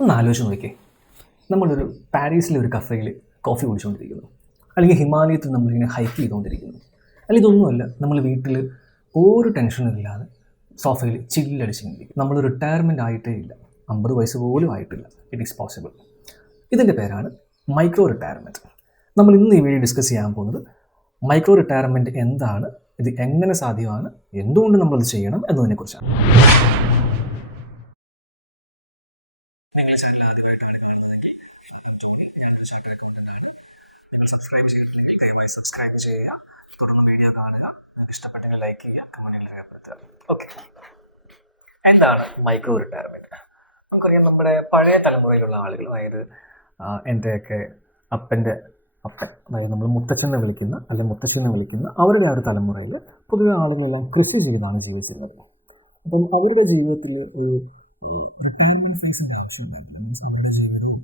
ഒന്ന് ആലോചിച്ച് നോക്കിയേ. നമ്മളൊരു പാരീസിലെ ഒരു കഫേയിൽ കോഫി കുടിച്ചുകൊണ്ടിരിക്കുന്നു, അല്ലെങ്കിൽ ഹിമാലയത്തിൽ നമ്മളിങ്ങനെ ഹൈക്ക് ചെയ്തുകൊണ്ടിരിക്കുന്നു, അല്ലെങ്കിൽ ഇതൊന്നുമല്ല, നമ്മൾ വീട്ടിൽ ഒരു ടെൻഷനും ഇല്ലാതെ സോഫയിൽ ചില്ലടിച്ചിരിക്കും. നമ്മൾ റിട്ടയർമെൻ്റ് ആയിട്ടേ ഇല്ല, 50 വയസ്സ് പോലും ആയിട്ടില്ല. It is possible. ഇതിൻ്റെ പേരാണ് മൈക്രോ റിട്ടയർമെൻറ്റ്. നമ്മൾ ഇന്ന് ഈ വീഡിയോ ഡിസ്കസ് ചെയ്യാൻ പോകുന്നത് മൈക്രോ റിട്ടയർമെൻറ്റ് എന്താണ്, ഇത് എങ്ങനെ സാധ്യമാണ്, എന്തുകൊണ്ട് നമ്മളത് ചെയ്യണം എന്നതിനെക്കുറിച്ചാണ്. നിങ്ങൾ ചാനൽ ആദ്യമായിട്ടാണ് കാണുന്നതെങ്കിൽ ഐ എം ടോണി, ഞാനൊരു ചാർട്ടേഡ് അക്കൗണ്ടൻ്റ് ആണ്. നിങ്ങൾ സബ്സ്ക്രൈബ് ചെയ്തിട്ടില്ലെങ്കിൽ ദയവായി സബ്സ്ക്രൈബ് ചെയ്യുക, തുടർന്ന് വീഡിയോ കാണുക, നിങ്ങൾക്ക് ഇഷ്ടപ്പെട്ടെങ്കിൽ ലൈക്ക് ചെയ്യുക, കമൻറ്റിൽ രേഖപ്പെടുത്തുക. ഓക്കെ, എന്താണ് മൈക്രോ റിട്ടയർമെൻറ്റ്? നമുക്കറിയാം, നമ്മുടെ പഴയ തലമുറയിലുള്ള ആളുകൾ, അതായത് എൻ്റെയൊക്കെ അപ്പൻ, അതായത് നമ്മൾ മുത്തച്ഛനെ വിളിക്കുന്ന അല്ലെങ്കിൽ മുത്തശ്ശിനെ വിളിക്കുന്ന അവരുടെ ആ ഒരു തലമുറയിൽ പൊതുവെ ആളുകളെല്ലാം കൃഷി ചെയ്താണ് ജീവിച്ചിരുന്നത്. അപ്പം അവരുടെ ജീവിതത്തിൽ ഒരു റിട്ടയർമെൻറ്റ് ഫേസിൻ്റെ ആവശ്യം ഉണ്ടായിരുന്നില്ല. മീൻസ് അവരുടെ ജീവിതവും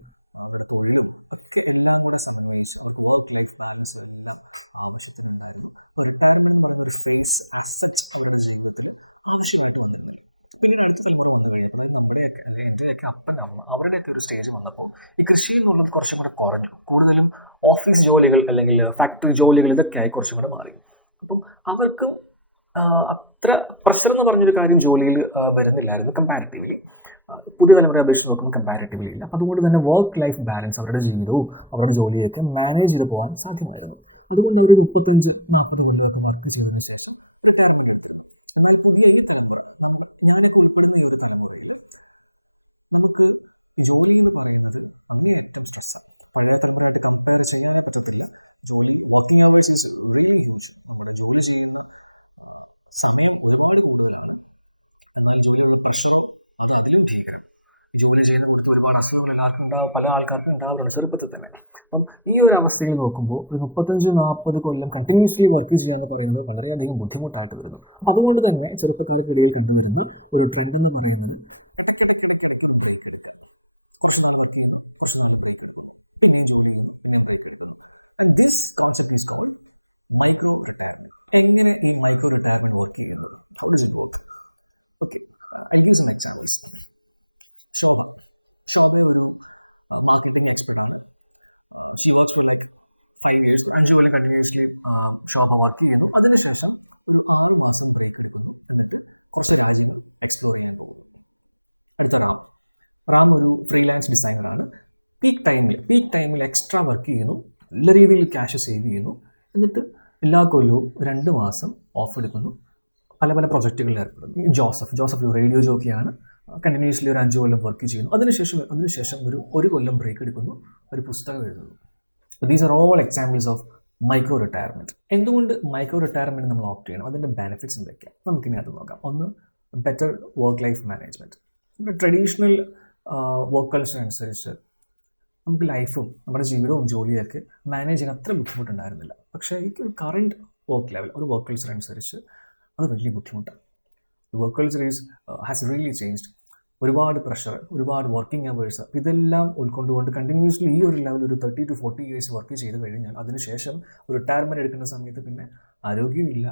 അവരുടെ തൊഴിലും ഒക്കെ എല്ലാം കൂടെ സമന്വയിച്ച് അവർക്ക് വർക്ക് ലൈഫ് ബാലൻസും എല്ലാം ആവശ്യത്തിനുണ്ടായിരുന്നു. അപ്പോൾ റിട്ടയർമെൻറ്റ് എന്ന് പറയുന്ന ഒരു ഫേസ് ആസ് സച്ച് അവരുടെ ജീവിതത്തിൽ ആവശ്യമായിട്ട് വന്നിരുന്നില്ല. പിന്നീട് അടുത്ത തലമുറ വന്നു കഴിഞ്ഞപ്പോൾ, അതായത് നമ്മുടെയൊക്കെ അല്ലെങ്കിൽ എൻ്റെയൊക്കെ അപ്പൻ അമ്മ അവരുടെയൊക്കെ ഒരു സ്റ്റേജ് വന്നപ്പോൾ ഈ കൃഷി എന്നുള്ളത് കുറച്ചും കൂടെ കുറഞ്ഞു. കൂടുതലും ഓഫീസ് ജോലികൾ അല്ലെങ്കിൽ ഫാക്ടറി ജോലികൾ ഇതൊക്കെയായി കുറച്ചും കൂടെ മാറി. അപ്പം അവർക്കും അത്ര പ്രഷർ എന്ന് പറഞ്ഞൊരു കാര്യം ജോലിയിൽ വരുന്നില്ലായിരുന്നു കമ്പാരിറ്റീവ്ലി. പുതിയ തലമുറയെ അപേക്ഷിച്ച് നോക്കുമ്പോൾ കമ്പാരിറ്റീവ്ലി ഇല്ല. അപ്പോൾ അതുകൊണ്ട് തന്നെ വർക്ക് ലൈഫ് ബാലൻസ് അവരുടെ ജീവിതവും അവരുടെ ജോലിയൊക്കെ മാനേജ് ചെയ്ത് പോകാൻ സാധ്യമായിരുന്നു. അതുകൊണ്ട് അവർ 35-40 കൊല്ലമൊക്കെ വർക്ക് ചെയ്തതിന് ശേഷം റിട്ടയർമെൻറ്റ് എടുത്തിരുന്നു. എന്നാൽ പുതിയ ഈ തലമുറ, ഞാനൊക്കെ ഉൾപ്പെടുന്ന ഈ ഒരു തലമുറയിൽ നമുക്ക് ഈ ജോലി എന്ന് പറയുന്നത് അങ്ങേയറ്റം സ്ട്രെസ്സാണ്. പഴയ തലമുറയായിട്ട് കമ്പയർ ചെയ്യാനേ പറ്റത്തില്ല. ജോലി, working hours is really huge. നമ്മുടെ ജോലി ചെയ്യുന്ന സമയം ഒരുപാട് കൂടുതലാണ്. എന്നാൽ ജോലിയുള്ള പ്രഷറോ അത് അതിലും ഭീകരം. ഈ ജോലി ചെയ്യുന്ന കൊടുത്ത് ഒരുപാട് അസുഖങ്ങൾ എല്ലാവർക്കും ഉണ്ടാവും, പല ആൾക്കാർക്കും ഉണ്ടാവാറുണ്ട് ചെറുപ്പത്തിൽ തന്നെ. അപ്പം ഈ ഒരു അവസ്ഥയിൽ നോക്കുമ്പോൾ ഒരു 35-40 കൊല്ലം കണ്ടിന്യൂസ്ലി വർക്ക് ചെയ്യുക എന്ന് പറയുന്നത് വളരെയധികം ബുദ്ധിമുട്ടായിട്ട് വരുന്നു. അപ്പം അതുകൊണ്ട് തന്നെ ചെറുപ്പക്കാർക്കിടയിൽ കണ്ടുവരുന്ന ഒരു ട്രെൻഡ് എന്ന് പറയുന്നത് ഇടയ്ക്കിടയ്ക്ക് ഒരു ബ്രേക്ക് എടുക്കുക. കുറച്ച് നാൾ വർക്ക് ചെയ്യുന്നു, കുറച്ച് നാൾ ബ്രേക്ക് എടുക്കുന്നു, പിന്നെയും ജോലി ചെയ്യുന്നു, പിന്നെയും ബ്രേക്ക് എടുക്കുന്നു. And this concept is called micro retirement. എങ്ങനെ ഈ മൈക്രോ റിട്ടയർമെൻറ്റ് വർക്ക് ചെയ്യുന്നു? How does it work? Okay, I give some examples. Shobha ഒരു മാർക്കറ്റിംഗ് എക്സ്പെർട്ടാണ്. She works for like 5 years, 5 കൊല്ലം കണ്ടിന്യൂസ്ലി ശോഭ വർക്ക് ചെയ്യുന്നു. അതിനുശേഷം ഒരു 6 മാസം ബ്രേക്ക് എടുക്കുന്നു, എന്നിട്ട് കുറച്ച് രാജ്യങ്ങൾ എക്സ്പ്ലോർ ചെയ്യാൻ പോകുന്നു. അടുത്ത റാം ഒരു ഫ്രീലാൻസ് ഡിസൈനറാണ്. പീക്ക് ടൈമിൽ എക്സ്ട്രാ വർക്ക് ചെയ്യുന്നു, നല്ല രീതിയിൽ ക്യാഷ് സേവ് ചെയ്യുന്നു, എന്നിട്ട് എല്ലാ കൊല്ലവും 2 മാസം ഓഫ് എടുക്കുന്നു, പല പ്രൊജക്റ്റുകളിൽ ഏർപ്പെടുന്നു. ജോസഫ് ഒരു റേഡിയോ ജോക്കിയാണ്. കണ്ടിന്യൂസ്ലി ഒരു 5 കൊല്ലം വർക്ക് ചെയ്യുന്നു. അതിനുശേഷം ഒരു കൊല്ലം ബ്രേക്ക് എടുക്കുന്നു, ഒരു പുസ്തകം എഴുതുന്നു. These are all examples of micro retirement. എന്തുകൊണ്ട് മൈക്രോ റിട്ടയർമെൻറ്റ് നമ്മൾ ഓപ്റ്റ് ചെയ്യണം? അതിൻ്റെ ബെനിഫിറ്റ്സ് എന്തൊക്കെയാണ് നമുക്കിനി അത് നോക്കാം. ഒന്ന്, ബെറ്റർ വർക്ക് ലൈഫ് മാനേജ്മെൻറ്റ്. നമ്മുടെ ട്രഡീഷണൽ വർക്ക് കൾച്ചർ അനുസരിച്ച് നമുക്ക് ലൈഫും നമ്മുടെ ജീവിതവും ജോലിയൊക്കെ മാനേജ് ചെയ്യാൻ അത്ര ബുദ്ധിമുട്ടുണ്ടായിരുന്നില്ല. പക്ഷേ ഈ ഒരു കറണ്ട് വർക്ക് ലെവൽ, ഒരു വർക്ക് കൾച്ചർ അനുസരിച്ച് അത് വലിയ ബുദ്ധിമുട്ടാണ്. Work culture has really changed. ഒരുപാട് പ്രഷർ, ഒരുപാട് വർക്കിംഗ് അവേഴ്സ്, ഇതെല്ലാം ഉൾക്കൊണ്ടുകൊണ്ട് കണ്ടിന്യൂസ്ലി ഈ ഒരു ലെവൽ ഒരു 30 to 40 years വർക്ക് ചെയ്ത് കഴിഞ്ഞാൽ അതിനുശേഷം ഒരു റിട്ടയർമെൻറ്റ് എടുക്കുന്ന സമയത്ത് പിന്നെ ആരോഗ്യമില്ല,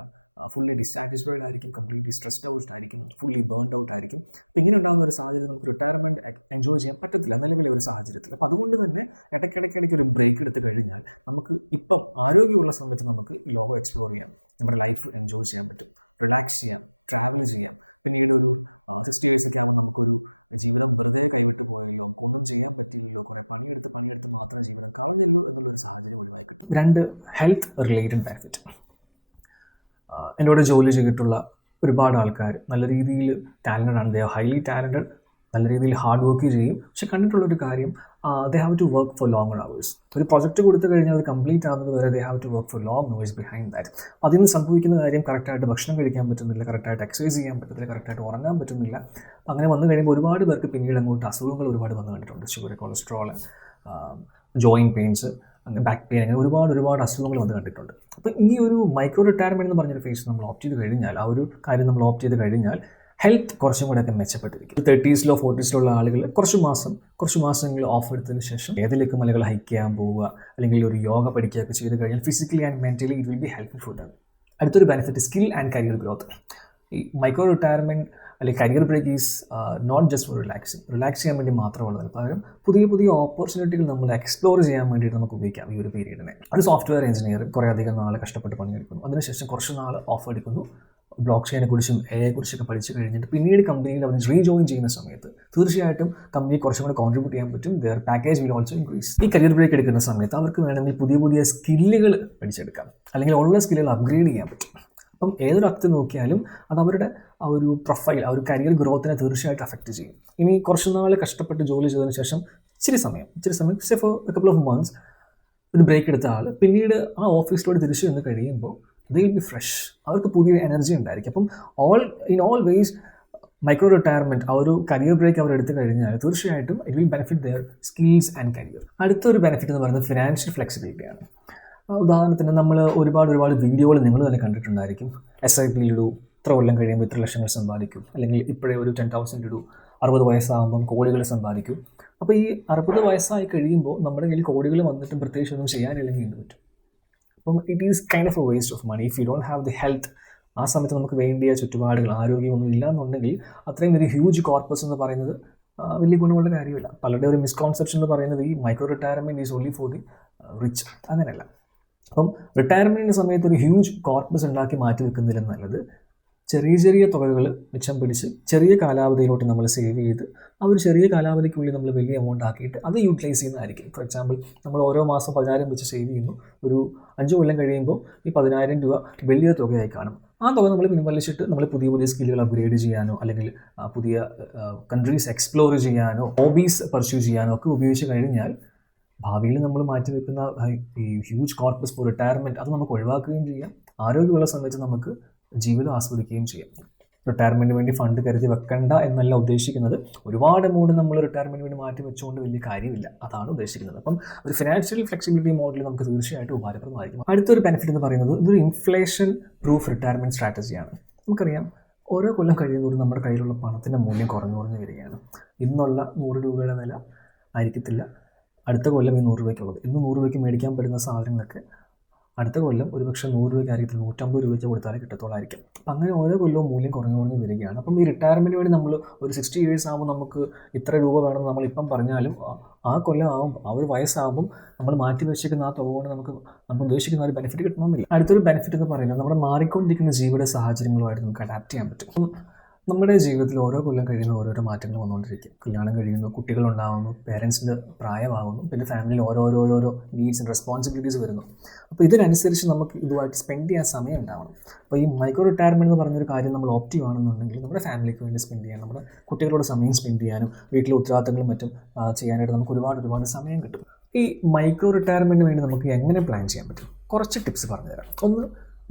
ഫുള്ളി ഡിസാറ്റിസ്ഫൈഡ് ആയിരിക്കും, കംപ്ലീറ്റ്ലി സ്ട്രെസ്ഡ് ഔട്ട് ആയിരിക്കും, ഫുള്ളി ബേൺഡ് ഔട്ട് ആയിരിക്കും. അപ്പോൾ ഇങ്ങനെ ഉണ്ടാകുന്ന ഒരു സാഹചര്യം നമുക്ക് റിട്ടയർമെൻറ്റ് എൻജോയ് ചെയ്യാൻ പറ്റത്തില്ല നിലവിലെ ഒരു സാഹചര്യത്തിൽ. അപ്പോൾ അതുകൊണ്ട് തന്നെ ഇടയ്ക്കിടയ്ക്ക് ഒരു ബ്രേക്ക് എടുത്ത് കഴിഞ്ഞാൽ നമുക്ക് ഇപ്പം ആരോഗ്യമുള്ള സമയത്ത് നമുക്ക് ലോകം എക്സ്പ്ലോർ ചെയ്യാം, നമ്മുടെ ലൈഫ് എൻജോയ് ചെയ്യാൻ പറ്റും, റിലാക്സ് ചെയ്യാം, ട്രാവൽ ചെയ്യാം. പിന്നീട് ഒരു 60 years ഒക്കെ ആകുമ്പോൾ നമുക്കൊരു ജീവിതം വെറുതെ കൈവിട്ട് പോയല്ലോ, നമുക്കൊന്നും ചെയ്യാൻ പറ്റില്ലല്ലോ, കുറേ പണിയെടുത്ത് മാത്രം ജീവിതം കളഞ്ഞല്ലോ എന്നുള്ളൊരു സാഹചര്യം ഒഴിവായി കിട്ടും. 2, ഹെൽത്ത് റിലേറ്റഡ് ബെനിഫിറ്റ്. എന്നോട് ജോലി ചെയ്തിട്ടുള്ള ഒരുപാട് ആൾക്കാർ നല്ല രീതിയിൽ ടാലൻറ്റഡ് ആണ്. ദേ ആർ ഹൈലി ടാലൻറ്റഡ്, നല്ല രീതിയിൽ ഹാർഡ് വർക്ക് ചെയ്യും. പക്ഷെ കണ്ടിട്ടുള്ളൊരു കാര്യം, they have to work for longer hours. ഒരു പ്രൊജക്റ്റ് കൊടുത്തു കഴിഞ്ഞാൽ അത് കംപ്ലീറ്റ് ആകുന്നത് വരെ they have to work for long hours behind that. അതിൽ നിന്ന് സംഭവിക്കുന്ന കാര്യം, കറക്റ്റായിട്ട് ഭക്ഷണം കഴിക്കാൻ പറ്റുന്നില്ല, കറക്റ്റായിട്ട് എക്സസൈസ് ചെയ്യാൻ പറ്റുന്നില്ല, കറക്റ്റായിട്ട് ഉറങ്ങാൻ പറ്റുന്നില്ല. അങ്ങനെ വന്നു കഴിയുമ്പോൾ ഒരുപാട് പേർക്ക് പിന്നീട് അങ്ങോട്ട് അസുഖങ്ങൾ ഒരുപാട് വന്നു കണ്ടിട്ടുണ്ട്. Sugar, cholesterol, joint pains, back pain, അങ്ങനെ ഒരുപാട് അസുഖങ്ങൾ വന്ന് കണ്ടിട്ടുണ്ട്. അപ്പോൾ ഈ ഒരു മൈക്രോ റിട്ടയർമെൻറ്റ് എന്ന് പറഞ്ഞൊരു ഫേസ് നമ്മൾ ഓപ്റ്റ് ചെയ്ത് കഴിഞ്ഞാൽ, ആ ഒരു കാര്യം നമ്മൾ ഓപ്റ്റ് ചെയ്ത് കഴിഞ്ഞാൽ ഹെൽത്ത് കുറച്ചും കൂടെയൊക്കെ മെച്ചപ്പെട്ടിരിക്കും. 30s, 40s ആളുകൾ കുറച്ച് മാസങ്ങൾ ഓഫ് എടുത്തതിന് ശേഷം ഏതിലേക്ക് മലകൾ ഹൈക്ക് ചെയ്യാൻ പോവുക, അല്ലെങ്കിൽ ഒരു യോഗ പഠിക്കുകയൊക്കെ ചെയ്ത് കഴിഞ്ഞാൽ physically and mentally it will be helpful food. അടുത്തൊരു benefit, skill and career growth. ഈ മൈക്രോ റിട്ടയർമെൻറ്റ് അല്ലെങ്കിൽ career break is not just for relax ചെയ്യാൻ വേണ്ടി മാത്രമുള്ളതല്ല, പകരം പുതിയ പുതിയ ഓപ്പർച്യൂണിറ്റികൾ നമ്മൾ എക്സ്പ്ലോർ ചെയ്യാൻ വേണ്ടിയിട്ട് നമുക്ക് ഉപയോഗിക്കാം ഈ ഒരു പീരീഡിനെ. ഒരു സോഫ്റ്റ്വെയർ എഞ്ചിനീയർ കുറേ അധികം നാൾ കഷ്ടപ്പെട്ട് പണിയെടുക്കുന്നു, അതിനുശേഷം കുറച്ച് നാൾ ഓഫ് എടുക്കുന്നു, ബ്ലോക്ക് ചെയിനെ കുറിച്ചും AI കുറിച്ചൊക്കെ പഠിച്ചു കഴിഞ്ഞിട്ട് പിന്നീട് കമ്പനിയിൽ അവർ റീജോയിൻ ചെയ്യുന്ന സമയത്ത് തീർച്ചയായിട്ടും കമ്പനി കുറച്ചും കൂടെ കോൺട്രിബ്യൂട്ട് ചെയ്യാൻ പറ്റും. Their package will also increase. ഈ കരിയർ ബ്രേക്ക് എടുക്കുന്ന സമയത്ത് അവർക്ക് വേണമെങ്കിൽ പുതിയ പുതിയ സ്കില്ലുകൾ പഠിച്ചെടുക്കാം, അല്ലെങ്കിൽ ഉള്ള സ്കില്ലുകൾ അപ്ഗ്രേഡ് ചെയ്യാൻ പറ്റും. അപ്പം ഏതൊരു അർത്ഥം നോക്കിയാലും അത് അവരുടെ ആ ഒരു പ്രൊഫൈൽ, ആ ഒരു കരിയർ ഗ്രോത്തിനെ തീർച്ചയായിട്ടും അഫക്റ്റ് ചെയ്യും. ഇനി കുറച്ച് നാൾ കഷ്ടപ്പെട്ട് ജോലി ചെയ്തതിന് ശേഷം ഇച്ചിരി സമയം say for A couple of months ഒരു ബ്രേക്ക് എടുത്ത ആൾ പിന്നീട് ആ ഓഫീസിലോട്ട് തിരിച്ചു വന്ന് കഴിയുമ്പോൾ they will be fresh, അവർക്ക് പുതിയ എനർജി ഉണ്ടായിരിക്കും. അപ്പം in all ways micro retirement, ആ ഒരു കരിയർ ബ്രേക്ക് അവർ എടുത്തു കഴിഞ്ഞാൽ തീർച്ചയായിട്ടും it will benefit their skills and career. അടുത്തൊരു ബെനിഫിറ്റ് എന്ന് പറയുന്നത് ഫിനാൻഷ്യൽ ഫ്ലെക്സിബിലിറ്റിയാണ്. ഉദാഹരണത്തിന് നമ്മൾ ഒരുപാട് വീഡിയോകൾ നിങ്ങൾ തന്നെ കണ്ടിട്ടുണ്ടായിരിക്കും. SIP ഇടൂ, ഇത്ര കൊല്ലം കഴിയുമ്പോൾ ഇത്ര ലക്ഷങ്ങൾ സമ്പാദിക്കും, അല്ലെങ്കിൽ ഇപ്പോഴേ ഒരു 10,000 ഇടൂ, 60 വയസ്സാകുമ്പം കോടികൾ സമ്പാദിക്കും. അപ്പോൾ ഈ 60 വയസ്സായി കഴിയുമ്പോൾ നമ്മുടെ കയ്യിൽ കോടികൾ വന്നിട്ടും പ്രത്യേകിച്ച് ഒന്നും ചെയ്യാനില്ലെങ്കിൽ എന്ത് പറ്റും? അപ്പം it is kind of a waste of money if you don't have the health. ആ സമയത്ത് നമുക്ക് വേണ്ടിയ ചുറ്റുപാടുകൾ, ആരോഗ്യമൊന്നും ഇല്ല എന്നുണ്ടെങ്കിൽ അത്രയും ഒരു ഹ്യൂജ് കോർപ്പസ് എന്ന് പറയുന്നത് വലിയ ഗുണമുള്ള കാര്യമില്ല. പലരുടെ ഒരു മിസ്കോൺസെപ്ഷൻ എന്ന് പറയുന്നത് ഈ micro retirement is only for the rich. അങ്ങനെയല്ല. അപ്പം റിട്ടയർമെൻറ്റിൻ്റെ സമയത്ത് ഒരു ഹ്യൂജ് കോർപ്പസ് ഉണ്ടാക്കി മാറ്റി വെക്കുന്നതിലും നല്ലത് ചെറിയ തുകകൾ മിച്ചം പിടിച്ച് ചെറിയ കാലാവധിയിലോട്ട് നമ്മൾ സേവ് ചെയ്ത് ആ ഒരു ചെറിയ കാലാവധിക്കുള്ളിൽ നമ്മൾ വലിയ എമൗണ്ട് ആക്കിയിട്ട് അത് യൂട്ടിലൈസ് ചെയ്യുന്നതായിരിക്കും. ഫോർ എക്സാമ്പിൾ, നമ്മൾ ഓരോ മാസം 10,000 വെച്ച് സേവ് ചെയ്യുന്നു. ഒരു 5 കൊല്ലം കഴിയുമ്പോൾ ഈ 10,000 രൂപ വലിയ തുകയായി കാണും. ആ തുക നമ്മൾ പിൻവലിച്ചിട്ട് നമ്മൾ പുതിയ സ്കില്ലുകൾ അപ്ഗ്രേഡ് ചെയ്യാനോ, അല്ലെങ്കിൽ പുതിയ കൺട്രീസ് എക്സ്പ്ലോർ ചെയ്യാനോ, ഹോബീസ് പർസ്യൂ ചെയ്യാനോ ഒക്കെ ഉപയോഗിച്ച് കഴിഞ്ഞാൽ ഭാവിയിൽ നമ്മൾ മാറ്റി വെക്കുന്ന ഈ ഹ്യൂജ് കോർപ്പസ് ഫോർ റിട്ടയർമെൻറ്റ് അത് നമുക്ക് ഒഴിവാക്കുകയും ചെയ്യാം. ആരോഗ്യമുള്ള സമയത്ത് നമുക്ക് ജീവിതം ആസ്വദിക്കുകയും ചെയ്യാം. റിട്ടയർമെൻറ്റിന് വേണ്ടി ഫണ്ട് കരുതി വെക്കണ്ട എന്നല്ല ഉദ്ദേശിക്കുന്നത്. ഒരുപാട് എമൗണ്ട് നമ്മൾ റിട്ടയർമെൻറ്റിന് വേണ്ടി മാറ്റി വെച്ചുകൊണ്ട് വലിയ കാര്യമില്ല, അതാണ് ഉദ്ദേശിക്കുന്നത്. അപ്പം ഒരു ഫിനാൻഷ്യൽ ഫ്ലെക്സിബിലിറ്റി മോഡൽ നമുക്ക് തീർച്ചയായിട്ടും ഉപകാരപ്രദമായിരിക്കും. അടുത്തൊരു ബെനിഫിറ്റ് എന്ന് പറയുന്നത് ഇതൊരു ഇൻഫ്ലേഷൻ പ്രൂഫ് റിട്ടയർമെൻറ്റ് സ്ട്രാറ്റജിയാണ്. നമുക്കറിയാം, ഓരോ കൊല്ലം കഴിയുന്നതോറും നമ്മുടെ കയ്യിലുള്ള പണത്തിൻ്റെ മൂല്യം കുറഞ്ഞു വരികയാണ്. ഇന്നുള്ള 100 രൂപയുടെ വില ആയിരിക്കത്തില്ല അടുത്ത കൊല്ലം ഈ 100 രൂപയ്ക്കുള്ളത്. ഇന്ന് 100 രൂപയ്ക്ക് മേടിക്കാൻ പറ്റുന്ന സാധനങ്ങളൊക്കെ അടുത്ത കൊല്ലം ഒരുപക്ഷെ 100 രൂപയ്ക്കായിരിക്കും 150 രൂപയ്ക്ക് കൊടുത്താലേ കിട്ടത്തോളായിരിക്കും. അപ്പം അങ്ങനെ ഓരോ കൊല്ലവും മൂല്യം കുറഞ്ഞു വരികയാണ്. അപ്പം ഈ റിട്ടയർമെൻറ്റിന് വേണ്ടി നമ്മൾ ഒരു 60 ഇയേഴ്സ് ആകുമ്പോൾ നമുക്ക് ഇത്ര രൂപ വേണമെന്ന് നമ്മളിപ്പം പറഞ്ഞാലും ആ കൊല്ലം ആകുമ്പോൾ, ആ ഒരു വയസ്സാകുമ്പം നമ്മൾ മാറ്റി വെച്ചിരിക്കുന്ന ആ തുക കൊണ്ട് നമ്മൾ ഉദ്ദേശിക്കുന്ന ഒരു ബെനിഫിറ്റ് കിട്ടണമെന്നില്ല. അടുത്തൊരു ബെനിഫിറ്റ് എന്ന് പറയുന്നത് നമ്മുടെ മാറിക്കൊണ്ടിരിക്കുന്ന ജീവിത സാഹചര്യങ്ങളുമായിട്ട് നമുക്ക് അഡാപ്റ്റ് ചെയ്യാൻ പറ്റും. നമ്മുടെ ജീവിതത്തിൽ ഓരോ കൊല്ലം കഴിയുന്ന ഓരോരോ മാറ്റങ്ങൾ വന്നുകൊണ്ടിരിക്കും. കല്യാണം കഴിയുന്നു, കുട്ടികളുണ്ടാകുന്നു, പേരൻസിൻ്റെ പ്രായമാകുന്നു, പിന്നെ ഫാമിലിയിൽ ഓരോരോ നീഡ്സ് ആൻഡ് റെസ്പോൺസിബിലിറ്റീസ് വരുന്നു. അപ്പോൾ ഇതിനനുസരിച്ച് നമുക്ക് ഇതുമായിട്ട് സ്പെൻഡ് ചെയ്യാൻ സമയം ഉണ്ടാവണം. അപ്പോൾ ഈ മൈക്രോ റിട്ടയർമെൻറ്റ് എന്ന് പറഞ്ഞൊരു കാര്യം നമ്മൾ ഓപ്റ്റീവ് ആണെന്നുണ്ടെങ്കിൽ നമ്മുടെ ഫാമിലിക്ക് വേണ്ടി സ്പെൻഡ് ചെയ്യാൻ, നമ്മുടെ കുട്ടികളോട് സമയം സ്പെൻഡ് ചെയ്യാനും വീട്ടിലെ ഉത്തരവാദിത്തങ്ങളും മറ്റും ചെയ്യാനായിട്ട് നമുക്ക് ഒരുപാട് സമയം കിട്ടും. ഈ മൈക്രോ റിട്ടയർമെൻറ്റിന് വേണ്ടി നമുക്ക് എങ്ങനെ പ്ലാൻ ചെയ്യാൻ പറ്റും? കുറച്ച് ടിപ്സ് പറഞ്ഞുതരാം. ഒന്ന്,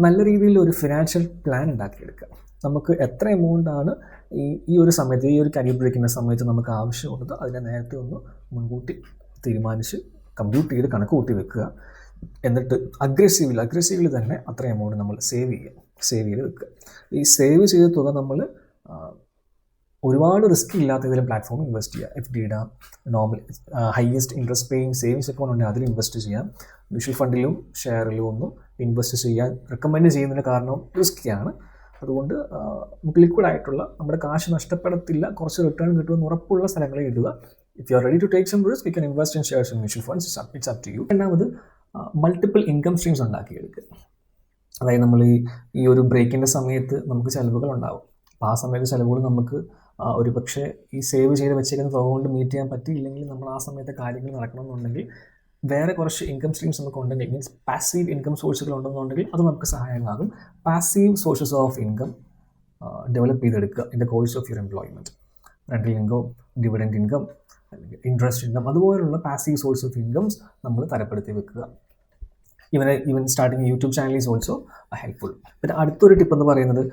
നല്ല രീതിയിൽ ഒരു ഫിനാൻഷ്യൽ പ്ലാൻ ഉണ്ടാക്കിയെടുക്കുക. നമുക്ക് എത്ര എമൗണ്ടാണ് ഈ ഒരു സമയത്ത്, ഈ ഒരു കരിയർ ബ്രേക്കിൻ്റെ സമയത്ത് നമുക്ക് ആവശ്യമുള്ളത് അതിനെ നേരത്തെ ഒന്ന് മുൻകൂട്ടി തീരുമാനിച്ച് കമ്പ്യൂട്ട് ചെയ്ത് കണക്ക് കൂട്ടി വെക്കുക. എന്നിട്ട് അഗ്രസീവിൽ തന്നെ അത്ര എമൗണ്ട് നമ്മൾ സേവ് ചെയ്ത് വെക്കുക. ഈ സേവ് ചെയ്ത തുക നമ്മൾ ഒരുപാട് റിസ്ക് ഇല്ലാത്ത ഏതെങ്കിലും പ്ലാറ്റ്ഫോമിൽ ഇൻവെസ്റ്റ് ചെയ്യുക. FD ഇടാം, normal highest interest paying savings account ഉണ്ടെങ്കിൽ അതിൽ ഇൻവെസ്റ്റ് ചെയ്യാം. മ്യൂച്വൽ ഫണ്ടിലും ഷെയറിലും ഒന്നും ഇൻവെസ്റ്റ് ചെയ്യാൻ റെക്കമെൻഡ് ചെയ്യുന്നതിന് കാരണം റിസ്ക്കിയാണ്. അതുകൊണ്ട് നമുക്ക് ലിക്വിഡായിട്ടുള്ള, നമ്മുടെ കാശ് നഷ്ടപ്പെടത്തില്ല, കുറച്ച് റിട്ടേൺ കിട്ടുമെന്ന് ഉറപ്പുള്ള സ്ഥലങ്ങളിൽ ഇടുക. If you are ready to take some risk, you can invest in shares and mutual funds. It's up to you. രണ്ടാമത്, മൾട്ടിപ്പിൾ ഇൻകം സ്ട്രീംസ് ഉണ്ടാക്കിയെടുക്കുക. അതായത് നമ്മൾ ഈ ഒരു ബ്രേക്കിൻ്റെ സമയത്ത് നമുക്ക് ചിലവുകൾ ഉണ്ടാവും. അപ്പോൾ ആ സമയത്ത് ചിലവുകൾ നമുക്ക് ഒരു പക്ഷേ ഈ സേവ് ചെയ്ത് വെച്ചേക്കുന്ന തുക കൊണ്ട് മീറ്റ് ചെയ്യാൻ പറ്റിയില്ലെങ്കിൽ നമ്മൾ ആ സമയത്തെ കാര്യങ്ങൾ നടക്കണമെന്നുണ്ടെങ്കിൽ വേറെ കുറച്ച് ഇൻകം സ്ട്രീംസ് നമുക്ക് ഉണ്ടെങ്കിൽ, മീൻസ് പാസീവ് ഇൻകം സോഴ്സുകൾ ഉണ്ടെന്നുണ്ടെങ്കിൽ അത് നമുക്ക് സഹായമാകും. Passive sources of income develop ചെയ്തെടുക്കുക in the course of your employment. Rental income, dividend income, അല്ലെങ്കിൽ ഇൻട്രസ്റ്റ് ഇൻകം, അതുപോലുള്ള പാസീവ് സോഴ്സ് ഓഫ് ഇൻകംസ് നമ്മൾ തരപ്പെടുത്തി വെക്കുക. Even starting YouTube channel is also helpful. പിന്നെ അടുത്തൊരു ടിപ്പ് എന്ന് പറയുന്നത്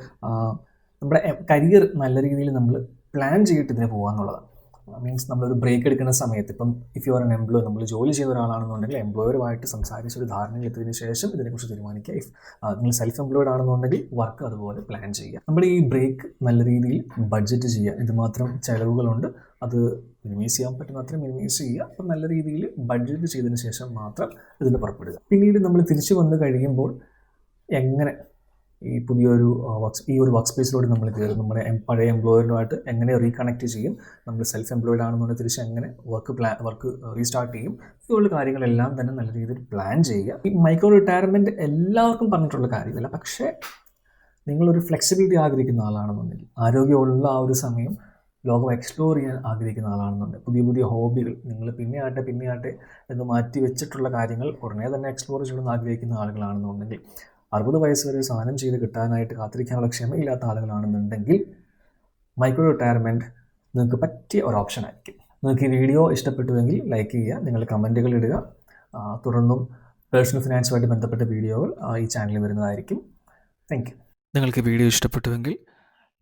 നമ്മുടെ കരിയർ നല്ല രീതിയിൽ നമ്മൾ പ്ലാൻ ചെയ്തിട്ട് ഇതിന് പോകുക എന്നുള്ളതാണ്. മീൻസ് നമ്മളൊരു ബ്രേക്ക് എടുക്കുന്ന സമയത്ത്, ഇപ്പം if you R N employer, നമ്മൾ ജോലി ചെയ്യുന്ന ഒരാളാണെന്നുണ്ടെങ്കിൽ എംപ്ലോയറുമായിട്ട് സംസാരിച്ചൊരു ധാരണയിലെത്തിയതിനു ശേഷം ഇതിനെക്കുറിച്ച് തീരുമാനിക്കുക. ഇഫ് നിങ്ങൾ സെൽഫ് എംപ്ലോയിഡ് ആണെന്നുണ്ടെങ്കിൽ വർക്ക് അതുപോലെ പ്ലാൻ ചെയ്യുക. നമ്മൾ ഈ ബ്രേക്ക് നല്ല രീതിയിൽ ബഡ്ജറ്റ് ചെയ്യുക. ഇതുമാത്രം ചിലവുകളുണ്ട്, അത് മിനിമൈസ് ചെയ്യാൻ പറ്റുന്ന അത്രയും മിനിമൈസ് ചെയ്യുക. അപ്പം നല്ല രീതിയിൽ ബഡ്ജറ്റ് ചെയ്തതിന് ശേഷം മാത്രം ഇതിൽ പുറപ്പെടുക. പിന്നീട് നമ്മൾ തിരിച്ചു വന്ന് കഴിയുമ്പോൾ എങ്ങനെ ഈ പുതിയൊരു ഈ ഒരു വർക്ക് സ്പേസിലൂടെ നമ്മൾ കയറും. നമ്മുടെ പഴയ എംപ്ലോയറുമായിട്ട് എങ്ങനെ റീകണക്ട് ചെയ്യും, നമ്മൾ സെൽഫ് എംപ്ലോയിഡ് ആണെന്നുണ്ടെങ്കിൽ തിരിച്ച് എങ്ങനെ വർക്ക് റീസ്റ്റാർട്ട് ചെയ്യും, ഇതുപോലുള്ള കാര്യങ്ങളെല്ലാം തന്നെ നല്ല രീതിയിൽ പ്ലാൻ ചെയ്യുക. ഈ മൈക്രോ റിട്ടയർമെൻറ്റ് എല്ലാവർക്കും പറഞ്ഞിട്ടുള്ള കാര്യമല്ല, പക്ഷേ നിങ്ങളൊരു ഫ്ലെക്സിബിലിറ്റി ആഗ്രഹിക്കുന്ന ആളാണെന്നുണ്ടെങ്കിൽ, ആരോഗ്യമുള്ള ആ ഒരു സമയം ലോകം എക്സ്പ്ലോർ ചെയ്യാൻ ആഗ്രഹിക്കുന്ന ആളാണെന്നുണ്ട്, പുതിയ പുതിയ ഹോബികൾ നിങ്ങൾ പിന്നെയാട്ടെ എന്ന് മാറ്റി വെച്ചിട്ടുള്ള കാര്യങ്ങൾ ഉടനെ തന്നെ എക്സ്പ്ലോർ ചെയ്യണമെന്ന് ആഗ്രഹിക്കുന്ന ആളുകളാണെന്നുണ്ടെങ്കിൽ, 60 വയസ്സ് വരെ സാധനം ചെയ്ത് കിട്ടാനായിട്ട് കാത്തിരിക്കാനുള്ള ക്ഷമയില്ലാത്ത ആളുകളാണെന്നുണ്ടെങ്കിൽ മൈക്രോ റിട്ടയർമെൻറ്റ് നിങ്ങൾക്ക് പറ്റിയ ഒരു ഓപ്ഷൻ ആയിരിക്കും. നിങ്ങൾക്ക് ഈ വീഡിയോ ഇഷ്ടപ്പെട്ടുവെങ്കിൽ ലൈക്ക് ചെയ്യുക, നിങ്ങൾ കമൻറ്റുകൾ ഇടുക. തുടർന്നും പേഴ്സണൽ ഫിനാൻസുമായിട്ട് ബന്ധപ്പെട്ട വീഡിയോകൾ ഈ ചാനലിൽ വരുന്നതായിരിക്കും. Thank you. നിങ്ങൾക്ക് വീഡിയോ ഇഷ്ടപ്പെട്ടുവെങ്കിൽ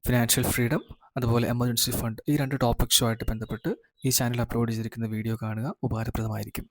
ഫിനാൻഷ്യൽ ഫ്രീഡം അതുപോലെ എമർജൻസി ഫണ്ട് ഈ 2 ടോപ്പിക്സുമായിട്ട് ബന്ധപ്പെട്ട് ഈ ചാനൽ അപ്ലോഡ് ചെയ്തിരിക്കുന്ന വീഡിയോ കാണുക, ഉപകാരപ്രദമായിരിക്കും.